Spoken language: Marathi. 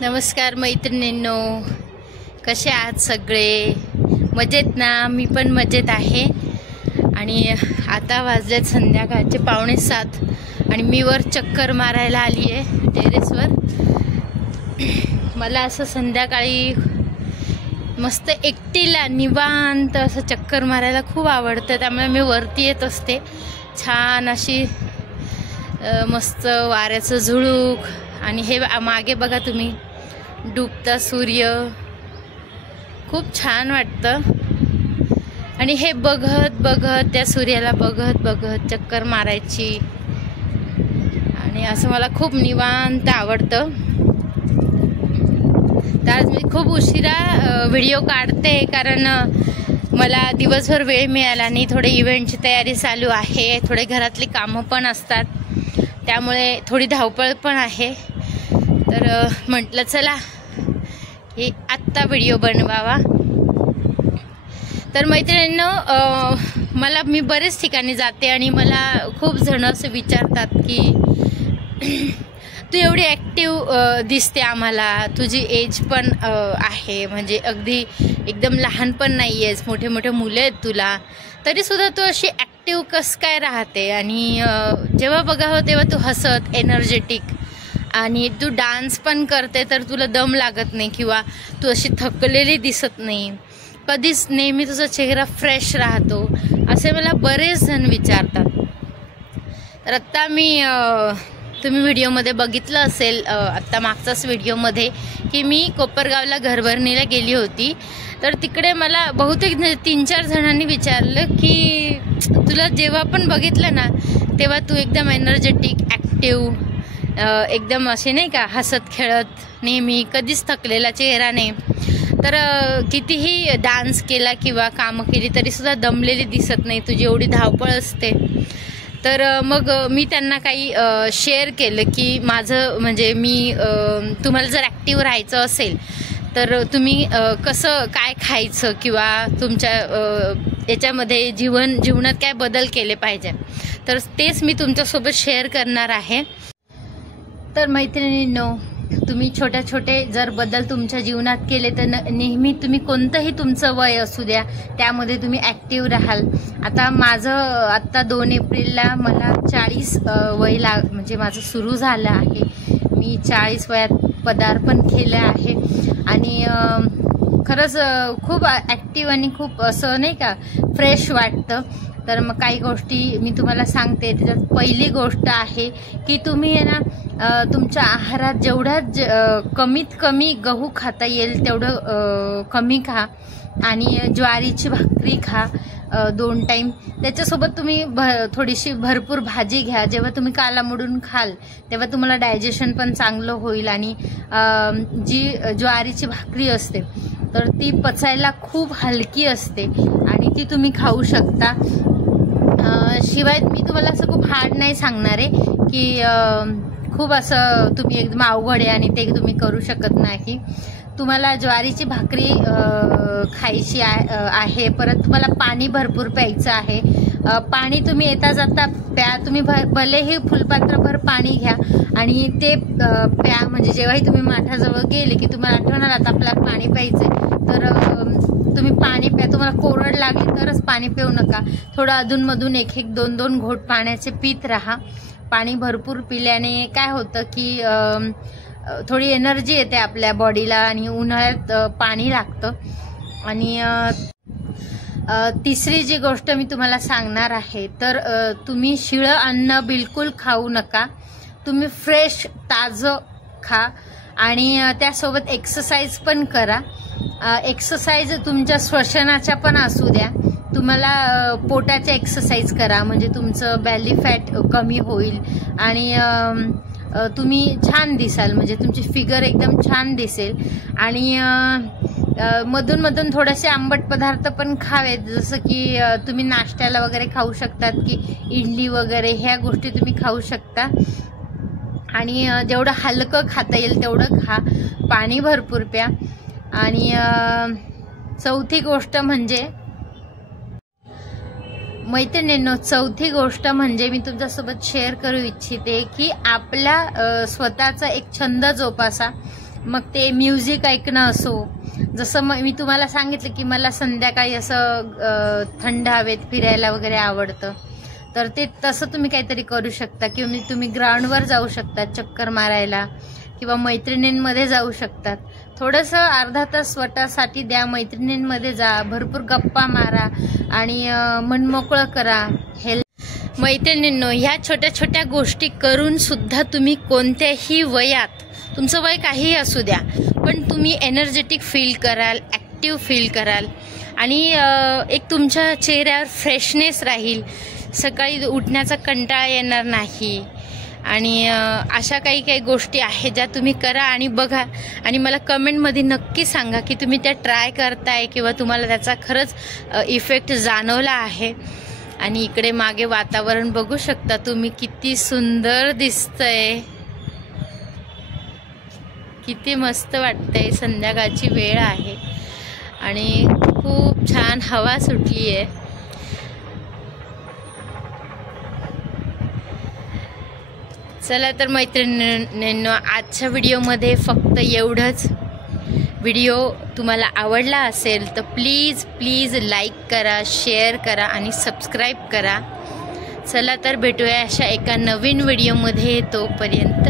नमस्कार मैत्रिणींनो, कसे आहात सगळे? मजेत ना? मी पण मजेत आहे। आणि आता वाजलेत संध्याकाळचे 6:45 आणि मी वर चक्कर मारायला आली आहे टेरेसवर। मला असं संध्याकाळी मस्त एकटीला निवांत असं चक्कर मारायला खूप आवडतं, त्यामुळे मी वरती येत असते। छान अशी मस्त वाऱ्याचं झुळूक आणि हे मागे बघा तुम्ही डुबता सूर्य, खूप छान वाटतं। आणि हे बघत बघत त्या सूर्याला बघत बघत चक्कर मारायची, आणि असं मला खूप निवांत आवडतं। तर आज मी खूप उशिरा व्हिडिओ काढते, कारण मला दिवसभर वेळ मिळाला नाही। थोडे इव्हेंटची तयारी चालू आहे, थोडे घरातली कामं पण असतात, त्यामुळे थोडी धावपळ पण आहे। तर म्हटलं चला हे आत्ता व्हिडिओ बनवावा। तर मैत्रिणींनो, मी बरेच ठिकाणी जाते आणि मला खूप जण असं विचारतात की तू एवढी ॲक्टिव्ह दिसते आम्हाला, तुझी एज पण आहे, म्हणजे अगदी एकदम लहान पण नाही आहेस, मोठे मोठे मुलं आहेत तुला, तरीसुद्धा तू अशी ॲक्टिव्ह कसं काय राहते? आणि जेव्हा बघावं तेव्हा तू हसत, एनर्जेटिक, आणि तू डान्स पण करते तर तुला दम लागत नाही किंवा तू अशी थकलेली दिसत नाही, कधीच नेहमी तुझा चेहरा फ्रेश राहतो, असे मला बरेच जण विचारतात। तर आत्ता तुम्ही व्हिडिओमध्ये बघितलं असेल, आत्ता मागचाच व्हिडिओमध्ये, की मी कोपरगावला घरभरणीला गेली होती। तर तिकडे मला बहुतेक 3-4 जणांनी विचारलं की तुला जेव्हा पण बघितलं ना तेव्हा तू एकदम एनर्जेटिक, ॲक्टिव्ह, एकदम असे नाही का, हसत खेळत, नेहमी कधीच थकलेला चेहरा नाही, तर कितीही डान्स केला किंवा कामं केली तरीसुद्धा दमलेली दिसत नाही, तुझी एवढी धावपळ असते। तर मग मी त्यांना काही शेअर केलं की माझं म्हणजे तुम्हाला जर ॲक्टिव्ह राहायचं असेल तर तुम्ही कसं काय खायचं किंवा तुमच्या याच्यामध्ये जीवनात काय बदल केले पाहिजे, तर तेच मी तुमच्यासोबत शेअर करणार आहे। तर मैत्रिणींनो, तुम्ही छोटे जर बदल तुमच्या जीवनात केले तर नेहमी तुम्ही कोणतंही तुमचं वय असू द्या त्यामध्ये तुम्ही ॲक्टिव्ह राहाल। आता 2 एप्रिलला मला 40 वय म्हणजे माझं सुरू झालं आहे, मी 40 वयात पदार्पण केलं आहे। आणि खरंच खूप ॲक्टिव्ह आणि खूप असं नाही का फ्रेश वाटतं। तर मग काही गोष्टी मी तुम्हाला सांगते। त्याच्यात पहिली गोष्ट आहे की तुम्ही आहे ना तुमच्या आहारात कमीत कमी गहू खाता येईल तेवढं कमी खा, आणि ज्वारीची भाकरी खा 2 टाईम, त्याच्यासोबत तुम्ही थोडीशी भरपूर भाजी घ्या। जेव्हा तुम्ही कालामोडून खाल तेव्हा तुम्हाला डायजेशन पण चांगलं होईल, आणि जी ज्वारीची भाकरी असते तर ती पचायला खूप हलकी असते आणि ती तुम्ही खाऊ शकता। शिवाय मी तुम्हाला असं खूप हार्ड नाही सांगणार आहे की खूप असं तुम्ही एकदम अवघड आहे आणि ते तुम्ही करू शकत नाही। तुम्हाला ज्वारीची भाकरी खायची आहे, परत तुम्हाला पाणी भरपूर प्यायचं आहे। पाणी तुम्ही येता जाता प्या, तुम्ही भलेही फुलपात्रभर पाणी घ्या आणि ते प्या, म्हणजे जेव्हाही तुम्ही माठाजवळ गेले की तुम्हाला आठवणार आता आपल्याला पाणी प्यायचंय, तर तुम्ही पाणी प्या। तुम्हाला कोरड लागली तरच पाणी पिऊ नका, थोडं अधूनमधून 1-2 घोट पाण्याचे पीत राहा। पाणी भरपूर पिल्याने काय होतं की थोडी एनर्जी येते आपल्या बॉडीला, आणि उन्हाळ्यात पाणी लागतं। आणि तिसरी जी गोष्ट मी तुम्हाला सांगणार आहे, तर तुम्ही शिळं अन्न बिलकुल खाऊ नका, तुम्ही फ्रेश ताजं खा, आणि त्यासोबत एक्सरसाइज पण करा। एक्सरसाइज तुमच्या श्वसनाच्या पण असू द्या, तुम्हाला पोटाच्या एक्सरसाइज करा, म्हणजे तुमचं बेली फॅट कमी होईल आणि तुम्ही छान दिसाल, म्हणजे तुमची फिगर एकदम छान दिसेल। आणि मधून थोडेसे आंबट पदार्थ पण खावेत, जसं की तुम्ही नाश्त्याला वगैरे खाऊ शकतात की इडली वगैरे, ह्या गोष्टी तुम्ही खाऊ शकता। आणि जेवढं हलकं खाता येईल तेवढं खा, पाणी भरपूर प्या। आणि चौथी गोष्ट म्हणजे मैत्रिणींनो, चौथी गोष्ट म्हणजे मी तुमच्यासोबत शेअर करू इच्छिते की आपल्या स्वतःचा एक छंद जोपासा. मग ते म्युझिक ऐकणं असो, जसं मी तुम्हाला सांगितलं की मला संध्याकाळी असं थंड हवेत फिरायला वगैरे आवडतं, तर ते तसं तुम्ही काहीतरी करू शकता. किंवा तुम्ही ग्राउंडवर जाऊ शकता चक्कर मारायला, किंवा मैत्रिणींमध्ये जाऊ शकतात. थोडंसं अर्धा तास स्वतःसाठी द्या, मैत्रिणींमध्ये जा, भरपूर गप्पा मारा आणि मन मोकळं करा. मैत्रिणींनो, ह्या छोट्या छोट्या गोष्टी करून सुद्धा तुम्ही कोणत्याही वयात, तुमचं वय काहीही असू द्या, पण तुम्ही एनर्जेटिक फील कराल, ॲक्टिव्ह फील कराल आणि एक तुमच्या चेहऱ्यावर फ्रेशनेस राहील. सकाळी उठण्याचा कंटाळा येणार नाही. आणि अशा काही गोष्टी आहेत ज्या तुम्ही करा आणि बघा, आणि मला कमेंटमध्ये नक्की सांगा की तुम्ही त्या ट्राय करताय किंवा तुम्हाला त्याचा खरंच इफेक्ट जाणवला आहे. आणि इकडे मागे वातावरण बघू शकता तुम्ही, किती सुंदर दिसतंय, किती मस्त वाटतंय. संध्याकाळची वेळ आहे आणि खूप छान हवा सुटली आहे. चला तर मैत्रिणींनो, आजच्या व्हिडिओमध्ये फक्त एवढंच. व्हिडिओ तुम्हाला आवडला असेल तर प्लीज लाईक करा, शेअर करा आणि सबस्क्राईब करा. चला तर भेटूया अशा एका नवीन व्हिडिओमध्ये. तोपर्यंत